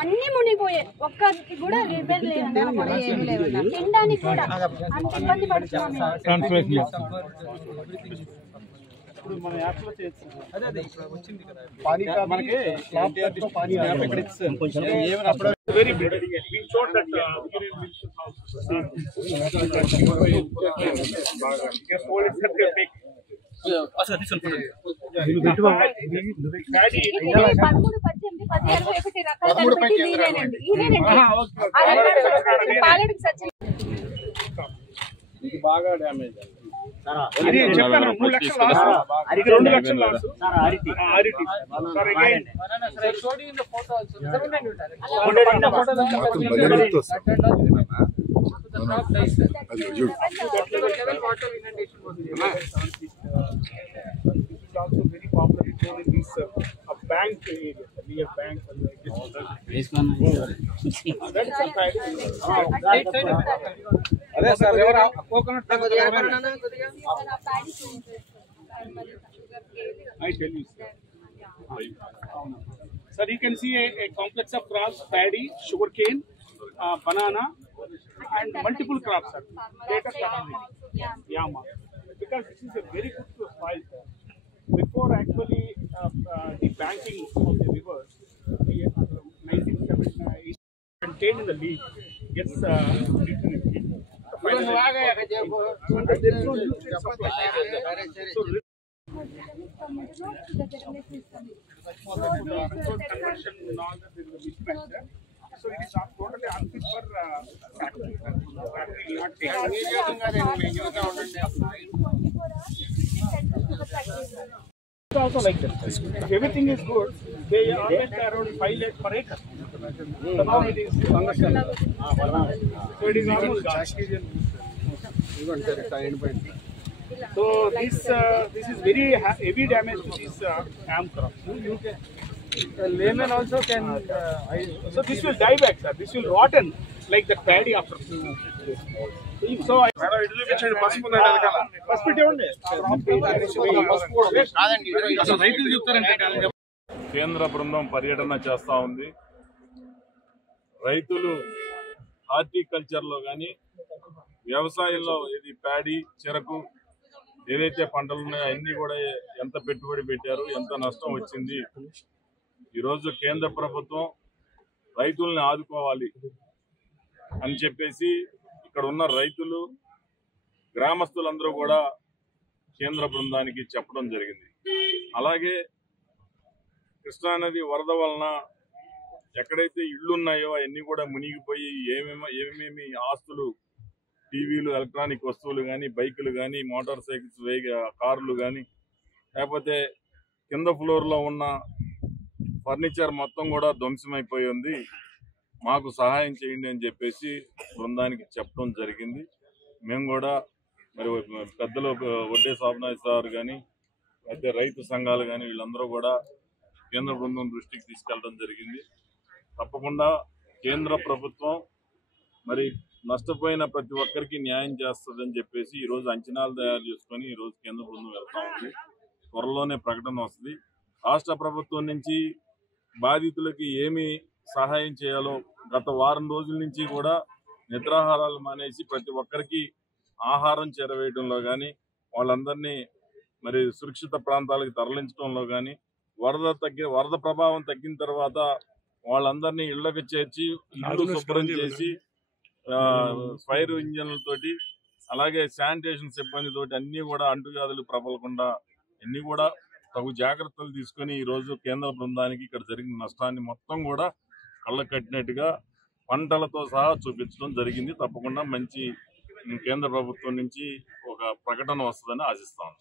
అన్ని మునిగిపోయాయి, ఒక్కరికి కూడా రిపేర్ లేదు, తినడానికి కూడా అంత ఇబ్బంది పడుతున్నాం. ఇప్పుడు మన యాప్ లో అదే అదే వచ్చింది కదా పానీ కా మనకి స్లాబ్ తో పానీ యాప్ ఎక్కడ ఇస్తాం కొంచెం ఏమన్నా అప్పుడు very big we showed that బాగా guess hold it such a big అసలు దిస్ వన్ ప్యాడీ 13 18 10 21 రకాలు పెట్టి ఇదేనండి పాలెడికి సచ్చి ఇది బాగా డ్యామేజ్ అయింది. ఇది చెప్పాను 3 లక్షలు లాస్, అది 2 లక్షలు లాస్ సార్. ఆరిటి sir again sir showed in the photo also sir ఉండండి ఉంటారు photo water inundation is also very popular in this bank area, near bank and this one. That is a side. अरे sir ఎవరు coconut కొద్దిగా పడనా కొద్దిగా I tell you sir, you can see a complex of crops: paddy, sugarcane, banana and multiple crops sir. Yama, because this is a very good soil sir. Before actually the banking of the rivers, the 1978 contained in the leaf gets written in it. Conversion and all that is a mismatch. So it is totally unfit for factory. Factory not it's also like that. If everything is good, they are around 5 lakh per acre. So now it is so it is almost gone. So this is very heavy damage to this am crop. You can layman also can. So this will die back, sir. This will rotten like the paddy after. So కేంద్ర బృందం పర్యటన చేస్తా ఉంది. రైతులు horticulture లో గాని వ్యవసాయంలో ఇది ప్యాడీ, చెరకు ఏదైతే పంటలు ఉన్నాయో అన్ని కూడా ఎంత పెట్టుబడి పెట్టారు, ఎంత నష్టం వచ్చింది. ఈరోజు కేంద్ర ప్రభుత్వం రైతుల్ని ఆదుకోవాలి అని చెప్పేసి ఇక్కడ ఉన్న రైతులు, గ్రామస్తులందరూ కూడా కేంద్ర బృందానికి చెప్పడం జరిగింది. అలాగే కృష్ణానది వరద వలన ఎక్కడైతే ఇళ్ళు ఉన్నాయో అవన్నీ కూడా మునిగిపోయి ఏమేమి ఆస్తులు, టీవీలు, ఎలక్ట్రానిక్ వస్తువులు కానీ, బైకులు కానీ, మోటార్ సైకిల్స్, కార్లు కానీ, లేకపోతే కింద ఫ్లోర్లో ఉన్న ఫర్నిచర్ మొత్తం కూడా ధ్వంసమైపోయి ఉంది. మాకు సహాయం చేయండి అని చెప్పేసి బృందానికి చెప్పడం జరిగింది. మేము కూడా మరి పెద్దలు వడ్డే సాబనాయ్ సార్ కానీ, అయితే రైతు సంఘాలు కానీ వీళ్ళందరూ కూడా కేంద్ర బృందం దృష్టికి తీసుకెళ్ళడం జరిగింది. తప్పకుండా కేంద్ర ప్రభుత్వం మరి నష్టపోయిన ప్రతి ఒక్కరికి న్యాయం చేస్తుందని చెప్పేసి ఈరోజు అంచనాలు తయారు చేసుకొని ఈరోజు కేంద్ర బృందం వెళ్తా ఉంది. త్వరలోనే ప్రకటన వస్తుంది. రాష్ట్ర ప్రభుత్వం నుంచి బాధితులకి ఏమి సహాయం చేయాలో గత వారం రోజుల నుంచి కూడా నిద్రాహారాలు మానేసి ప్రతి ఒక్కరికి ఆహారం చేరవేయడంలో కానీ, వాళ్ళందరినీ మరి సురక్షిత ప్రాంతాలకు తరలించడంలో కానీ, వరద ప్రభావం తగ్గిన తర్వాత వాళ్ళందరినీ ఇళ్లకు చేర్చి ఇల్లు శుభ్రం చేసి ఫైర్ ఇంజన్లతోటి అలాగే శానిటేషన్ సిబ్బందితోటి అన్నీ కూడా అంటువ్యాధులు ప్రబలకుండా అన్నీ కూడా తగు జాగ్రత్తలు తీసుకొని ఈరోజు కేంద్ర బృందానికి ఇక్కడ జరిగిన నష్టాన్ని మొత్తం కూడా కళ్ళ కట్టినట్టుగా పంటలతో సహా చూపించడం జరిగింది. తప్పకుండా మంచి కేంద్ర ప్రభుత్వం నుంచి ఒక ప్రకటన వస్తుందని ఆశిస్తాను.